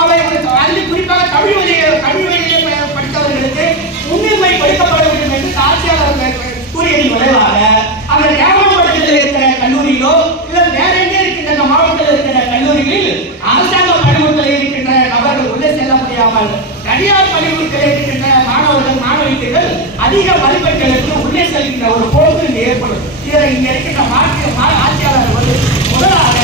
அவை அதில் குறிப்பாக தமிழ் வழியிலே படித்தவர்களுக்கு முன்னுரிமை கொடுக்கப்பட வேண்டும் என்று ஆட்சியாளர் கூறியதின் விளைவாக அந்த கிராமப்புறத்தில் இருக்கிற கல்லூரியிலோ இல்ல வேற எங்கே இருக்கின்ற மாவட்டத்தில் இருக்கிற கல்லூரிகளில் அரசாங்க பள்ளிக்கூடத்தில் இருக்கின்ற நபர்கள் உள்ளே செல்ல முடியாமல் தனியார் பள்ளிக்கூடத்தில் இருக்கின்ற மாணவர்கள் மாணவிகள் அதிக மதிப்பெண்களுக்கு உள்ளே செல்கின்ற ஒரு போக்கு ஏற்படும். இதை இங்க இருக்கின்ற ஆட்சியாளர் வந்து முதலாக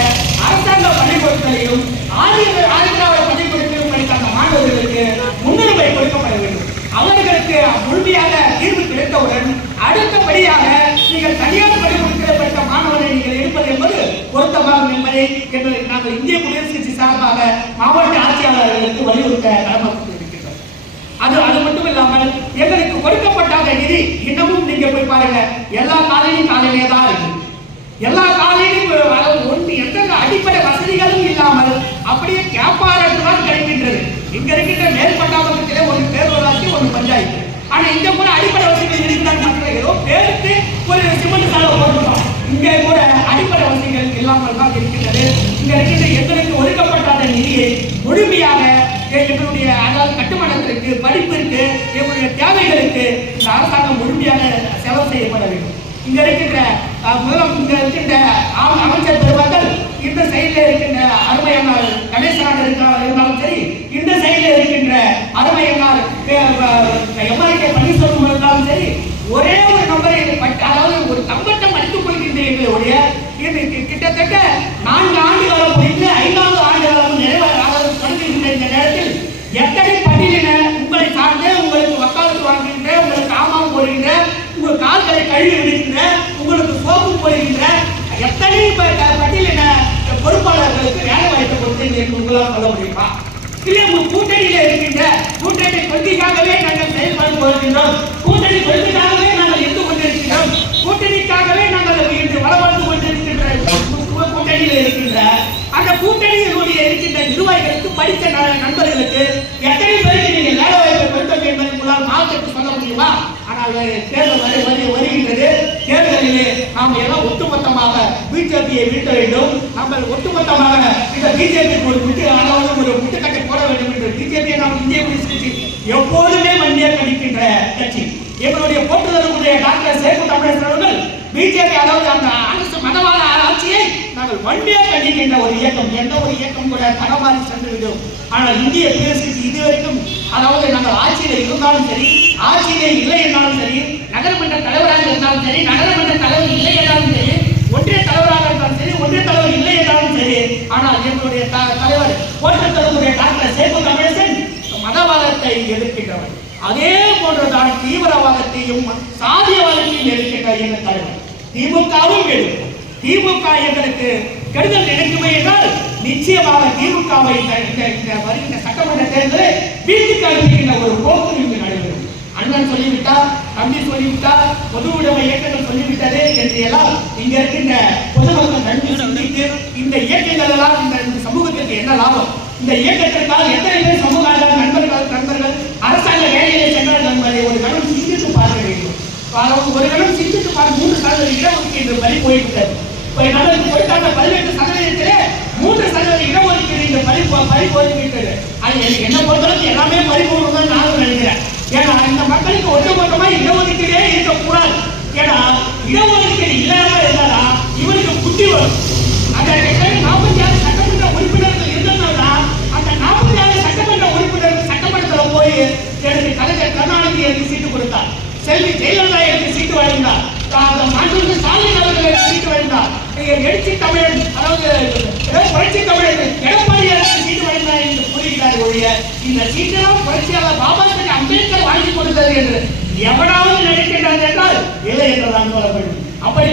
அரசாங்க பள்ளிக்கூடத்திலையும் ஆதிதிராவிட பள்ளிக்கூடத்திலும் படித்த அந்த மாணவர்களுக்கு முன்னுரிமை கொடுக்கப்பட வேண்டும். அவர்களுக்கு முழுமையாக தீர்வு கிடைத்தவுடன் அடுத்தபடியாக நீங்கள் தனியார் பள்ளிக்கூடத்தில் படித்த மாணவரை நீங்கள் எடுப்பது என்பது பொருத்தமாகும் என்பதை நாங்கள் இந்திய குடியரசு கட்சி சார்பாக மாவட்ட ஆட்சியாளர்களுக்கு வலியுறுத்த கடமைப்பட்டிருக்கின்றோம். அது மட்டும் இல்லாமல் எங்களுக்கு கொடுக்கப்பட்ட நிதி இன்னமும் நீங்க போய் பாருங்க, எல்லா காலையிலும் காலையிலே தான் இருக்கு. எல்லா காலையிலும் எந்த அடிப்படை வசதிகளும் இல்லாமல் அப்படியே கேப்பாரத்து தான் கிடைக்கின்றது. இங்க இருக்கின்ற மேல்பட்டாளத்திலே ஒரு பேரூராட்சி ஒரு பஞ்சாயத்து, ஆனா இங்க கூட அடிப்படை வசதிகள் இருக்கிறாங்க. ஏதோ பேருக்கு ஒரு சிமெண்ட் சாலை போட்டுருக்கோம், இங்கே கூட அடிப்படை வசதிகள் இல்லாமல் தான் இருக்கின்றது. இங்க இருக்கின்ற எங்களுக்கு ஒதுக்கப்பட்ட நிதியை முழுமையாக எங்களுடைய அதாவது கட்டுமானத்திற்கு படிப்பிற்கு எங்களுடைய தேவைகளுக்கு இந்த அரசாங்கம் முழுமையாக செலவு செய்யப்பட வேண்டும். இங்க இருக்கின்ற இங்க இருக்கின்ற அமைச்சர் பெருமக்கள் இந்த சைடில் இருக்கின்ற அருமையன்னார் கணேசனாக இருந்தாலும் சரி, இந்த சைடில் இருக்கின்ற அருமையன்னார் எம்ஆர்கே பன்னீர்செல்வம் இருந்தாலும் சரி, ஒரே ஒரு நம்பரை அதாவது ஒரு கம்பட்டம் அடித்துக் கொள்கின்ற எங்களுடைய கிட்டத்தட்ட 4 ஆண்டு காலம் முடிந்து 5வது ஆண்டு காலம் தொடங்குகின்ற இந்த நேரத்தில் எத்தனை பட்டியலின உங்களை சார்ந்து உங்களுக்கு வக்காலத்து வாங்குகின்ற, உங்களுக்கு ஆமாம் போடுகின்ற, உங்கள் கால்களை கழுவி விடுகின்ற, உங்களுக்கு சோப்பு போடுகின்ற எத்தனை பட்டியலின பொறுப்பாளர்களுக்கு வேலை வாய்ப்பு கொடுத்து உங்களால் சொல்ல முடியுமா? இல்லை, உங்கள் கூட்டணியில் இருக்கின்ற கூட்டணி கொள்கைக்காகவே நாங்கள் செயல்பட்டு வருகின்றோம், கூட்டணி கொள்கைக்காகவே நாங்கள் இருந்து கொண்டிருக்கின்றோம், கூட்டணிக்காகவே நாங்கள் இன்று வளர்ந்து கொண்டிருக்கின்ற கூட்டணியில் இருக்கின்ற அந்த கூட்டணியினுடைய இருக்கின்ற நிர்வாகிகளுக்கு படித்த நண்பர்களுக்கு எத்தனை பேருக்கு நீங்கள் வேலை வாய்ப்பை கொடுத்தோம் என்பதை உங்களால் மாவட்டத்துக்கு சொல்ல முடியுமா? ஆனால் தேர்தல் வருகின்றது. தேர்தலிலே நாம் எல்லாம் ஒட்டுமொத்தமாக பிஜேபியை வீழ்த்த வேண்டும், நம்ம ஒட்டுமொத்தமாக இந்த பிஜேபிக்கு ஒரு முட்டுக்கட்டை போட வேண்டும் என்று பிஜேபியை நாம் இந்திய குடியரசு கட்சி எப்போதுமே வண்டியை கணிக்கின்ற கட்சி. எங்களுடைய போட்டுதலுடைய டாக்டர் சேகு தமிழர் அவர்கள் பிஜேபி அதாவது அந்த அரசு மதவாத ஆட்சியை நாங்கள் வண்டியை கண்டிக்கின்ற ஒரு இயக்கம், எந்த ஒரு இயக்கம் கூட தடமாறி சென்றுவிடும். ஆனால் இந்திய குடியரசு இதுவரைக்கும் அதாவது நாங்கள் ஆட்சியில் இருந்தாலும் சரி, ஆட்சியிலே இல்லை என்றாலும் சரி, நகரமன்ற தலைவராக இருந்தாலும் சரி, நகரமன்ற தலைவர் இல்லை என்றாலும் சரி, ஒன்றிய தலைவராக இருந்தாலும் சரி, ஒன்றிய தலைவர் இல்லை என்றாலும் சரி, ஆனால் எங்களுடைய தலைவர் போட்டுத்தலுடைய டாக்டர் சேகு தமிழன் மதவாதத்தை எதிர்க்கின்றவர். அதே போன்றுதான் தீவிரவாதத்தையும் சாதியவாதத்தையும் எதிர்க்கின்ற எங்கள் தலைவர் திமுகவும் எதிர்க்கும். திமுக எங்களுக்கு கெடுதல் நினைக்குமே என்றால் நிச்சயமாக திமுகவை வருகின்ற சட்டமன்ற தேர்தலை வீட்டுக்கு அனுப்புகின்ற ஒரு போக்கு இங்கு நடைபெறும். அண்ணன் சொல்லிவிட்டார், தம்பி சொல்லிவிட்டார், பொது உடைமை இயக்கங்கள் சொல்லிவிட்டது என்று எல்லாம் இங்க இருக்கின்ற பொதுமக்கள் நன்கு சிந்தித்து இந்த இயக்கங்கள் எல்லாம் இந்த சமூகத்திற்கு என்ன லாபம், இந்த இயக்கத்திற்காக எத்தனை பேர் சமூக நண்பர்கள் அரசாங்க வேலையிலே சென்றார்கள் என்பதை ஒரு கணம் சிந்தித்து பார்க்க வேண்டும். ஒரு கணம் சிந்தித்து பார்க்க 3% இடஒதுக்கீடு பலி போய்விட்டது. போயிட்டாங்க 18%, 3% இடஒதுக்கீடு இந்த பலி போய்விட்டது. அது என்ன பொறுத்தளவுக்கு எல்லாமே பறிபோகணும்னு நானும் நினைக்கிறேன். ஏன்னா இந்த மக்களுக்கு ஒட்டுமொத்தமா இடஒதுக்கீடே இருக்கக்கூடாது. ஏன்னா இடஒதுக்கீடு இல்லாம இருந்தா இவருக்கு புத்தி வரும். அந்த 46 சட்டமன்ற உறுப்பினர்கள் இருந்ததுனா அந்த 46 சட்டமன்ற உறுப்பினர்கள் சட்டமன்றத்தில் போய் எனக்கு கலைஞர் கருணாநிதி எனக்கு சீட்டு கொடுத்தார், செல்வி ஜெயலலிதா எனக்கு சீட்டு வழங்கினார், மாண்புமிகு ஸ்டாலின் அவர்களுக்கு சீட்டு வழங்கினார், எழுச்சி தமிழன் அதாவது புரட்சி தமிழன் எடப்பாடியாருக்கு சீட்டு வழங்கினார் என்று கூறுகிறார். ஒழிய இந்த சீட்டெல்லாம் புரட்சியாளர் பாபா சாஹேப் அம்பேத்கர் வாங்கி கொடுத்தது என்று எவனாவது நினைக்கின்றார் என்றால் இல்லை என்றுதான் சொல்லப்படும். அப்படி